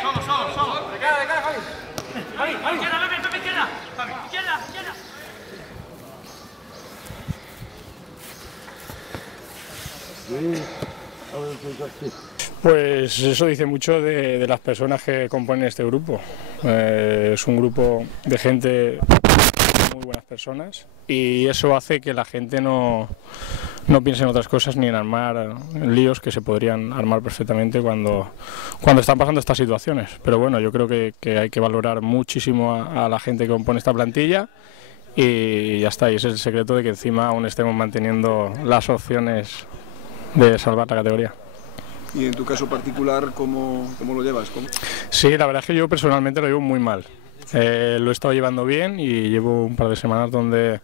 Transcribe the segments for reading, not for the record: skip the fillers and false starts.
De cara, Javi. Javi, izquierda, Pepe, izquierda. Javi, izquierda. Pues eso dice mucho de las personas que componen este grupo. Es un grupo de gente, muy buenas personas, y eso hace que la gente no piense en otras cosas ni en armar líos que se podrían armar perfectamente cuando están pasando estas situaciones. Pero bueno, yo creo que hay que valorar muchísimo a la gente que compone esta plantilla y ya está, y ese es el secreto de que encima aún estemos manteniendo las opciones de salvar la categoría. Y en tu caso particular, ¿cómo lo llevas? Sí, la verdad es que yo personalmente lo llevo muy mal. Lo he estado llevando bien y llevo un par de semanas donde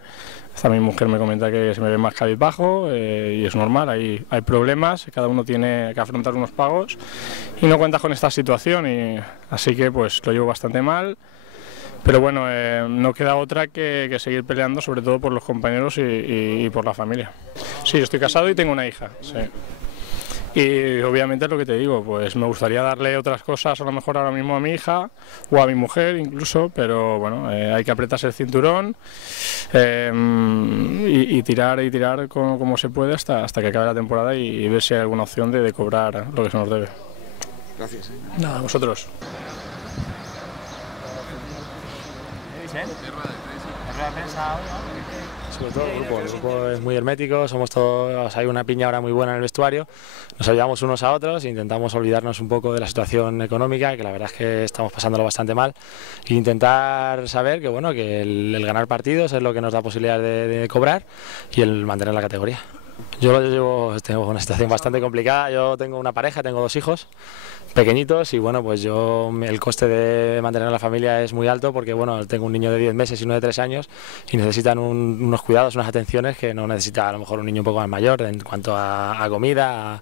hasta mi mujer me comenta que se me ve más cabizbajo y es normal, hay problemas, cada uno tiene que afrontar unos pagos y no cuentas con esta situación, y así que pues lo llevo bastante mal. Pero bueno, no queda otra que seguir peleando, sobre todo por los compañeros y por la familia. Sí, yo estoy casado y tengo una hija, sí. Y obviamente es lo que te digo, pues me gustaría darle otras cosas a lo mejor ahora mismo a mi hija o a mi mujer incluso, pero bueno, hay que apretarse el cinturón y tirar como se puede hasta que acabe la temporada y ver si hay alguna opción de cobrar lo que se nos debe. Gracias. Nada, a vosotros. Sobre todo el grupo es muy hermético, somos todos, hay una piña ahora muy buena en el vestuario, nos ayudamos unos a otros, intentamos olvidarnos un poco de la situación económica, que la verdad es que estamos pasándolo bastante mal, e intentar saber que bueno, que el ganar partidos es lo que nos da posibilidad de cobrar y el mantener la categoría. Yo tengo una situación bastante complicada, yo tengo una pareja, tengo 2 hijos pequeñitos y bueno, pues el coste de mantener a la familia es muy alto porque bueno, tengo un niño de 10 meses y uno de 3 años y necesitan unos cuidados, unas atenciones que no necesita a lo mejor un niño un poco más mayor en cuanto a comida,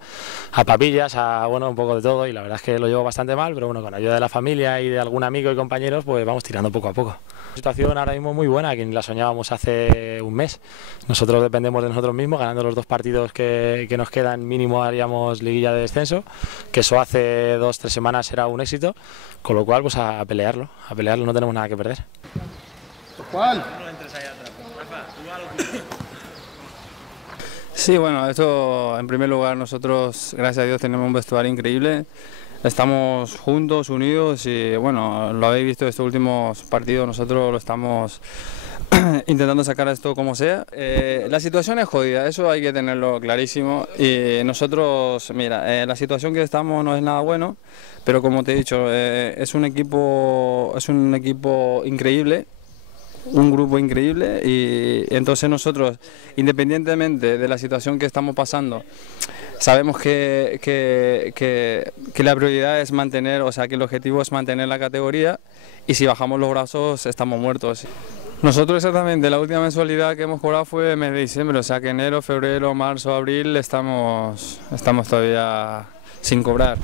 a papillas, bueno, un poco de todo, y la verdad es que lo llevo bastante mal, pero bueno, con ayuda de la familia y de algún amigo y compañeros pues vamos tirando poco a poco. La situación ahora mismo muy buena, que la soñábamos hace un mes. Nosotros dependemos de nosotros mismos, ganando los 2 partidos que nos quedan mínimo haríamos liguilla de descenso, que eso hace 2 o 3 semanas era un éxito, con lo cual pues a pelearlo, no tenemos nada que perder. ¿Cuál? Sí, bueno, esto en primer lugar nosotros, gracias a Dios, tenemos un vestuario increíble. Estamos juntos, unidos y bueno, lo habéis visto estos últimos partidos, nosotros lo estamos intentando sacar esto como sea. La situación es jodida, eso hay que tenerlo clarísimo, y nosotros, mira, la situación que estamos no es nada bueno, pero como te he dicho, es un equipo increíble, un grupo increíble, y entonces nosotros, independientemente de la situación que estamos pasando, sabemos que la prioridad es mantener, o sea, que el objetivo es mantener la categoría, y si bajamos los brazos estamos muertos. Nosotros exactamente, la última mensualidad que hemos cobrado fue el mes de diciembre, o sea que enero, febrero, marzo, abril estamos todavía sin cobrar.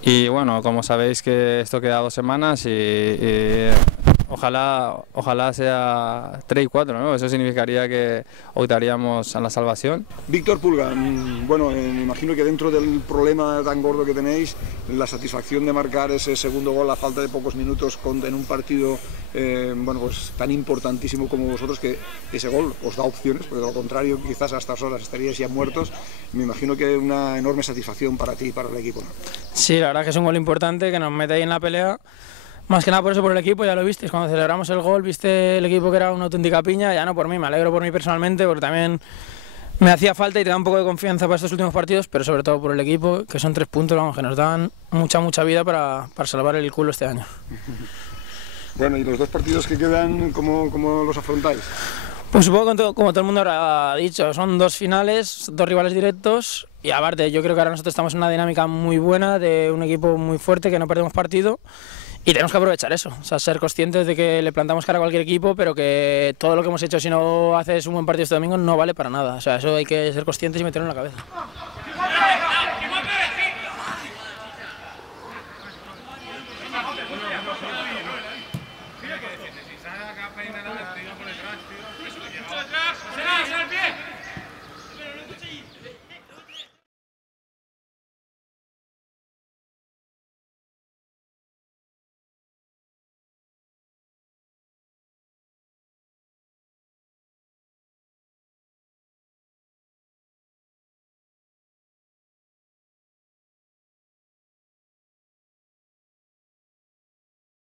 Y bueno, como sabéis que esto queda 2 semanas y ojalá sea 3 y 4, ¿no? Eso significaría que optaríamos a la salvación. Víctor Pulga, bueno, me imagino que dentro del problema tan gordo que tenéis, la satisfacción de marcar ese segundo gol a falta de pocos minutos en un partido bueno, pues tan importantísimo como vosotros, que ese gol os da opciones, porque de lo contrario quizás a estas horas estaríais ya muertos. Me imagino que una enorme satisfacción para ti y para el equipo, ¿no? Sí, la verdad que es un gol importante que nos mete ahí en la pelea. Más que nada por eso, por el equipo, ya lo visteis, cuando celebramos el gol, viste el equipo que era una auténtica piña, ya no por mí, me alegro por mí personalmente, porque también me hacía falta y te da un poco de confianza para estos últimos partidos, pero sobre todo por el equipo, que son 3 puntos, vamos, que nos dan mucha vida para salvar el culo este año. Bueno, y los 2 partidos que quedan, ¿cómo los afrontáis? Pues supongo que como todo el mundo habrá dicho, son 2 finales, 2 rivales directos, y aparte yo creo que ahora nosotros estamos en una dinámica muy buena, de un equipo muy fuerte, que no perdemos partido. Y tenemos que aprovechar eso, o sea, ser conscientes de que le plantamos cara a cualquier equipo, pero que todo lo que hemos hecho, si no haces un buen partido este domingo, no vale para nada. O sea, eso hay que ser conscientes y meterlo en la cabeza.